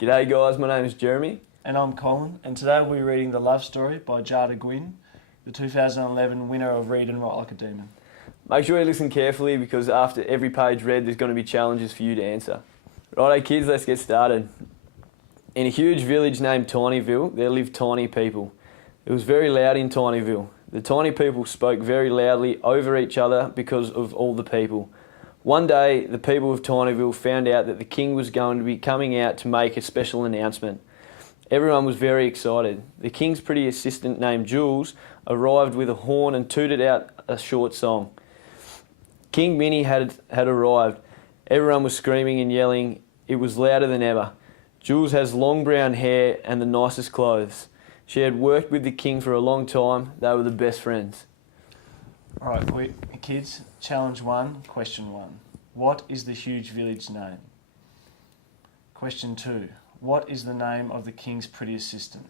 G'day guys, my name is Jeremy. And I'm Colin, and today we'll be reading The Love Story by Jada Gwyn, the 2011 winner of Read and Write Like a Demon. Make sure you listen carefully because after every page read there's going to be challenges for you to answer. Righto kids, let's get started. In a huge village named Tinyville, there lived tiny people. It was very loud in Tinyville. The tiny people spoke very loudly over each other because of all the people. One day, the people of Tinyville found out that the king was going to be coming out to make a special announcement. Everyone was very excited. The king's pretty assistant named Jules arrived with a horn and tooted out a short song. King Minnie had arrived. Everyone was screaming and yelling. It was louder than ever. Jules has long brown hair and the nicest clothes. She had worked with the king for a long time. They were the best friends. Alright, kids, challenge 1, question 1. What is the huge village name? Question 2. What is the name of the king's pretty assistant?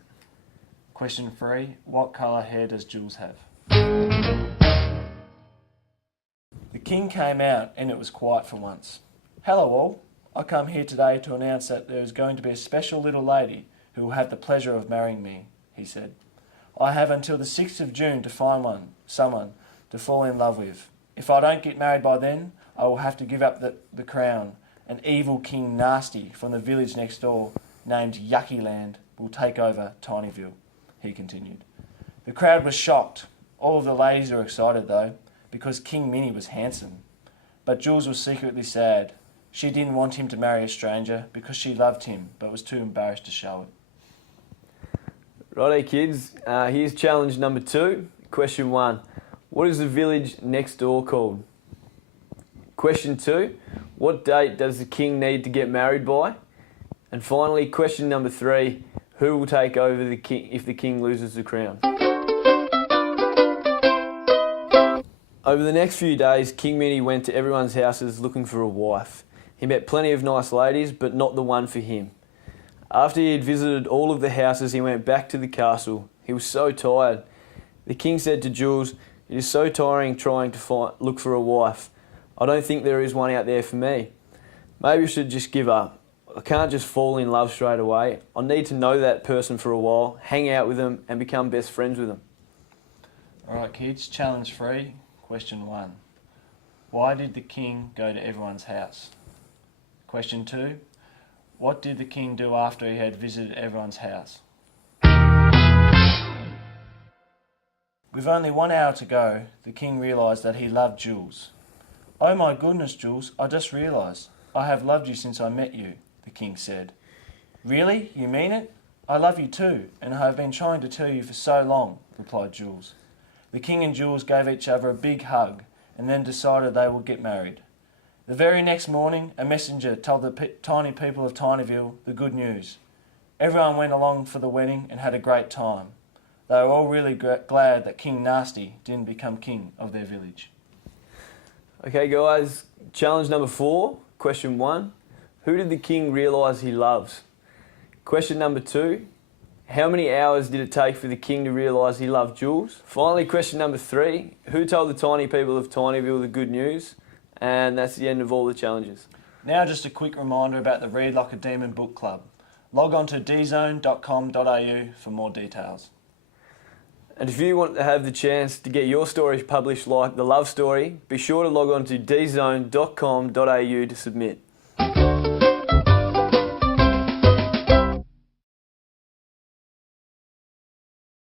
Question 3. What colour hair does Jules have? The king came out and it was quiet for once. Hello all. I come here today to announce that there is going to be a special little lady who will have the pleasure of marrying me, he said. I have until the 6th of June to find someone to fall in love with. If I don't get married by then, I will have to give up the crown. An evil King Nasty from the village next door, named Yuckyland, will take over Tinyville, he continued. The crowd was shocked. All of the ladies were excited though, because King Minnie was handsome. But Jules was secretly sad. She didn't want him to marry a stranger because she loved him, but was too embarrassed to show it. Righto kids, here's challenge number 2. Question 1. What is the village next door called? Question 2. What date does the king need to get married by? And finally, question number 3. Who will take over the king if the king loses the crown? Over the next few days, King Minnie went to everyone's houses looking for a wife. He met plenty of nice ladies, but not the one for him. After he had visited all of the houses, he went back to the castle. He was so tired. The king said to Jules, "It is so tiring trying to look for a wife. I don't think there is one out there for me. Maybe I should just give up. I can't just fall in love straight away. I need to know that person for a while, hang out with them and become best friends with them." Alright kids, challenge 3, question 1. Why did the king go to everyone's house? Question 2. What did the king do after he had visited everyone's house? With only 1 hour to go, the king realised that he loved Jules. "Oh my goodness, Jules, I just realised. I have loved you since I met you," the king said. "Really? You mean it? I love you too, and I have been trying to tell you for so long," replied Jules. The king and Jules gave each other a big hug, and then decided they would get married. The very next morning, a messenger told the tiny people of Tinyville the good news. Everyone went along for the wedding and had a great time. They were all really glad that King Nasty didn't become king of their village. Okay guys, challenge number 4, question 1. Who did the king realise he loves? Question number 2. How many hours did it take for the king to realise he loved Jules? Finally, question number 3. Who told the tiny people of Tinyville the good news? And that's the end of all the challenges. Now just a quick reminder about the Read Like a Demon book club. Log on to dzone.com.au for more details. And if you want to have the chance to get your stories published like The Love Story, be sure to log on to dzone.com.au to submit.